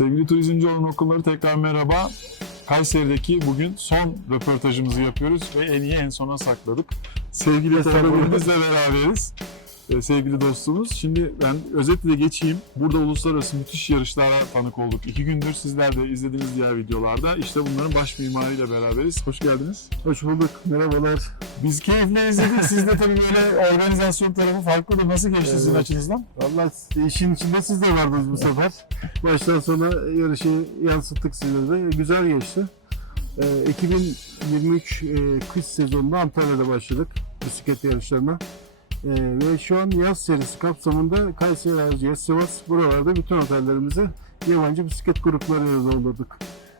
Sevgili turizmci olan okulları tekrar merhaba. Kayseri'deki bugün son röportajımızı yapıyoruz ve en iyi en sona sakladık. Sevgili Efendi'mizle beraberiz. Ee, sevgili dostumuz. Şimdi ben özetle geçeyim. Burada uluslararası müthiş yarışlara tanık olduk. İki gündür sizler de izlediğiniz diğer videolarda. İşte bunların baş mimarıyla beraberiz. Hoş geldiniz. Hoş bulduk. Merhabalar. Biz keyifle izledik. Siz de tabii böyle organizasyon tarafı farklıdır. Nasıl geçti sizin Evet. açınızdan? Vallahi işin içinde siz de vardınız bu sefer. Baştan sona yarışı yansıttık sizlere de. Güzel geçti. Ee, 2023 e, kış sezonunda Antalya'da başladık bisiklet yarışlarına. Ee, ve şu an yaz serisi kapsamında Kayseri, Erciyes, Sivas buralarda bütün otellerimizi yabancı bisiklet gruplarıyla doldurduk.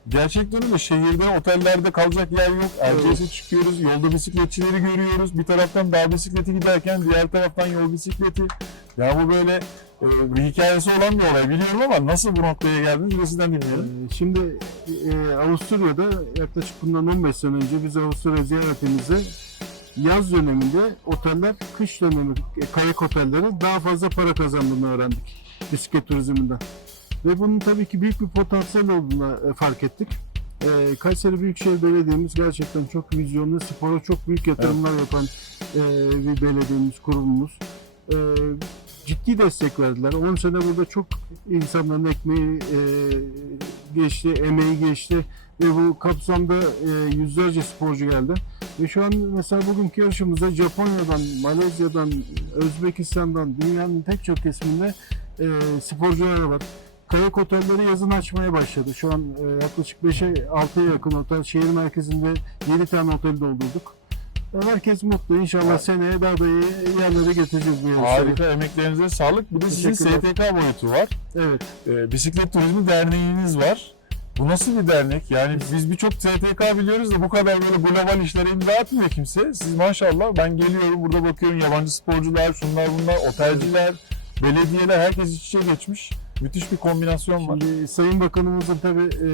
Gerçekten öyle. Şehirde, otellerde kalacak yer yok. Erciyes'e çıkıyoruz. Yolda bisikletçileri görüyoruz. Bir taraftan dağ bisikleti giderken diğer taraftan yol bisikleti. Ya bu böyle e, bir hikayesi olan bir olay biliyorum ama nasıl bu noktaya geldiniz? De sizden dinleyelim. Ee, Şimdi e, Avusturya'da yaklaşık bundan 15 sene önce biz Avusturya ziyaretimizde yaz döneminde oteller, kış dönemi e, kayak otelleri daha fazla para kazandığını öğrendik bisiklet turizminden. Ve bunun tabii ki büyük bir potansiyel olduğunu e, fark ettik. E, Kayseri Büyükşehir Belediye'miz gerçekten çok vizyonlu, spora çok büyük yatırımlar yapan e, bir belediyemiz, kurumumuz. E, ciddi destek verdiler. 10 sene burada çok insanların ekmeği e, geçti, emeği geçti ve bu kapsamda e, yüzlerce sporcu geldi. Ve şu an mesela bugünkü yarışımızda Japonya'dan, Malezya'dan, Özbekistan'dan, dünyanın pek çok kesiminde e, sporcular var. Kayak otelleri yazın açmaya başladı. Şu an e, yaklaşık 5'e 6'ya yakın otel. Şehir merkezinde 7 tane otel doldurduk. E, Herkes mutlu. İnşallah seneye daha da iyi yerlere getireceğiz bu yarışları. Harika emeklerinize sağlık. Bir de sizin Teşekkürler. STK boyutu var. Evet. E, Bisiklet Turizmi Derneğiniz var. Bu nasıl bir dernek? Yani biz birçok STK biliyoruz da bu kadar böyle global işlere imza atmıyor kimse. Siz maşallah ben geliyorum burada bakıyorum yabancı sporcular, şunlar bunlar, otelciler, belediyeler herkes iç içe geçmiş. Müthiş bir kombinasyon var. Şimdi Sayın Bakanımızın tabii e,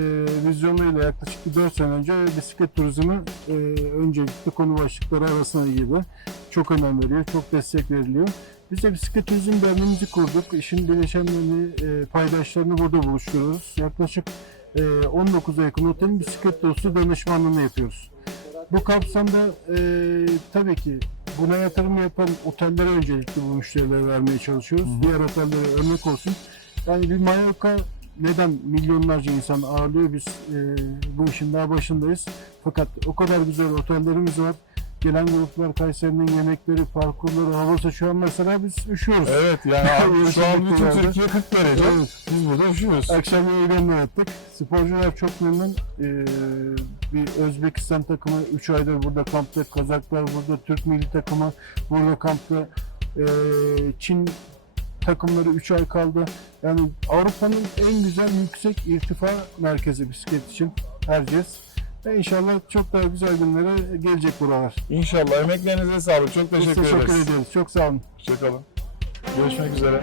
vizyonuyla yaklaşık bir 4 sene önce bisiklet turizmi e, öncelikli konu başlıkları arasına girdi. Çok önem veriyor, çok destek veriliyor. Biz de bisiklet turizm derneğimizi kurduk. İşin bileşenlerini, e, paydaşlarını burada buluşturuyoruz. Yaklaşık e, 19'a yakın otelin bisiklet dostu danışmanlığını yapıyoruz. Bu kapsamda e, tabii ki buna yatırım yapan otellere öncelikli bu müşterilere vermeye çalışıyoruz. Hı hı. Diğer otellere örnek olsun. Yani bir Mallorca neden milyonlarca insan ağırlıyor biz e, bu işin daha başındayız. Fakat o kadar güzel otellerimiz var. Gelen gruplar Kayseri'nin yemekleri, parkurları, havası şu an mesela biz üşüyoruz. Evet yani abi, şu an bütün Türkiye 40 derece. Evet. Biz burada üşüyoruz. Akşam öğlenle yattık. Sporcular çok memnun. Ee, bir Özbekistan takımı 3 aydır burada kampta. Kazaklar burada. Türk milli takımı burada kampta. Ee, Çin takımları 3 ay kaldı. Yani Avrupa'nın en güzel yüksek irtifa merkezi bisiklet için Erciyes. Ve inşallah çok daha güzel günlere gelecek buralar. İnşallah emeklerinize sağlık. Çok Biz teşekkür, teşekkür ederiz. Çok sağ olun. Hoşçakalın. Görüşmek üzere.